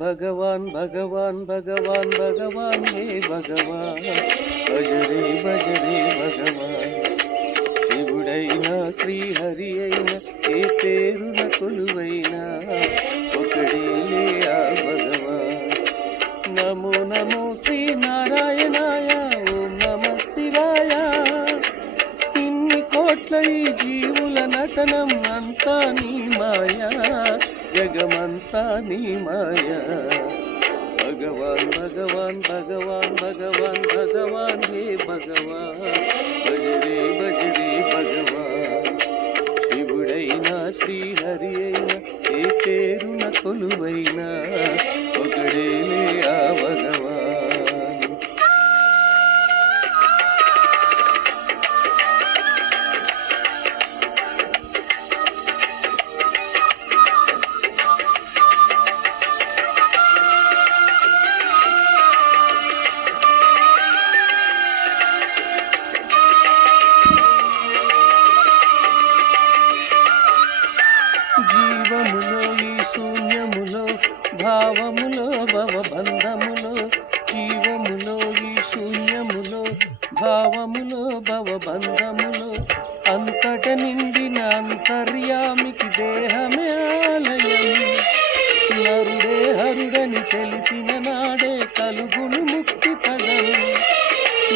भगवान भगवान भगवान भगवान हे भगवान भजरे भजरे भगवान శివుడైనా శ్రీహరి అయినా ఏ పేరున కొలువైనా ఒకడేలే ఆ భగవాన్. నమో నమో శ్రీనారాయణాయ ఓం నమ శివాయ. ఇన్ని కోట్ల ఈ జీవుల నటనం అంతా నీ మాయా, జగమంతా నీ మాయా. భగవాన్ భగవాన్ భగవాన్ భగవాన్ భగవాన్ హే భగవాన్ భజరే భజరే భగవాన్. శివుడైనా శ్రీహరి అయినా ఏ పేరున కొలువైనా ఒకడేలే ఆ భగవాన్. జీవములో ఈ శూన్యములో భావములో భవబంధములో, జీవములో ఈ శూన్యములో భావములో భవబంధములో అంతట నిండిన అంతర్యామికి దేహమే ఆలయం. నరుడే హరుడని తెలిసిన నాడే కలుగును ముక్తి పదం.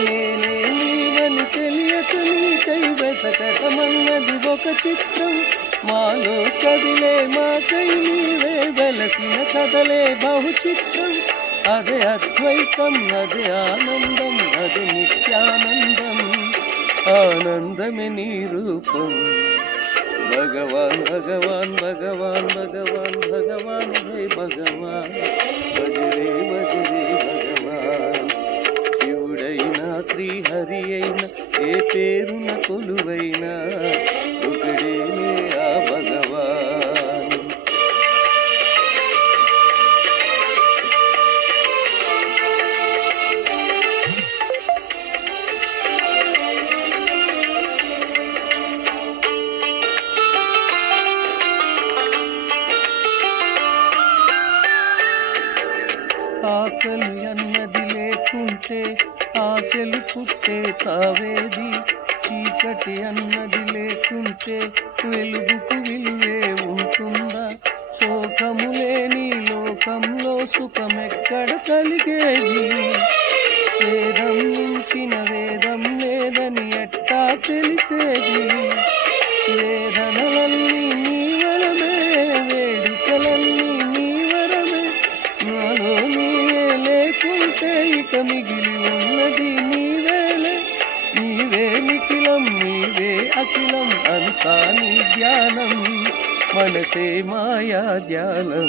నేనే నీవని తెలియక నీకై వెతకటమన్నది ఒక చిత్రం. మాలో కదిలే మాకై నీవే వెలసిన కదలే బహుచిత్రం. అదే అద్వైతం, అదే ఆనందం, అదే నిత్యానందం. ఆనందమే నీ రూపం. భగవాన్ భగవాన్ భగవాన్ భగవాన్ భగవాన్ హే భగవాన్ భజరే భజరే భగవాన్. శివుడైనా శ్రీహరి అయినా ఏ పేరున కొలువైనా ఒకడేలే ఆ భగవాన్. ఆకలి అన్నది లేకుంటే ఆశలు పుట్టే తావేది. చీకటి అన్నది లేకుంటే వెలుగుకు విలువే ఉంటుందా? శోకము లేని లోకంలో సుఖమెక్కడ కలిగేది? వేదం మించిన వేదం లేదని ఎట్టా తెలిసేది? వేదనలన్నీ నీ వరమే, వేడుకలన్నీ నీ వరమే. నాలో నీవే లేకుంటే ఇక మిగిలి ఉన్నది నీవేలే. నీవే నిఖిలం, నీవే అఖిలం, అంతా నీ ధ్యానం. మనసే మాయా ధ్యానం.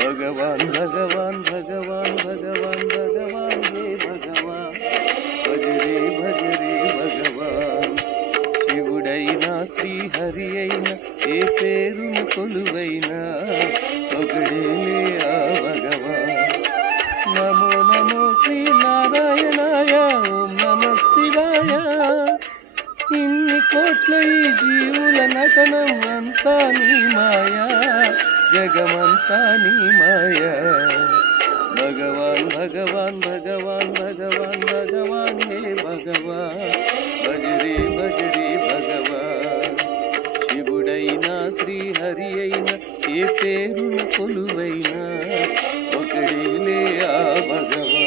భగవాన్ భగవాన్ భగవాన్ భగవాన్ భగవాన్ హే భగవాన్ భజరే భజరే భగవాన్. శివుడైనా శ్రీహరి అయినా ఏ పేరున కొలువైనా ఒకడేలే ఆ భగవాన్. నమో నమో శ్రీనారాయణాయ ఓం నమ శివాయ. ఇన్ని కోట్ల ఈ జీవుల నటనం అంతా నీ మాయా, జగమంతా నీ మాయా. భగవాన్ భగవాన్ భగవాన్ భగవాన్ భగవాన్ హే భగవాన్ భజరే భజరే భగవాన్. శివుడైనా శ్రీహరి అయినా ఏ పేరున కొలువైనా ఒకడేలే ఆ భగవాన్.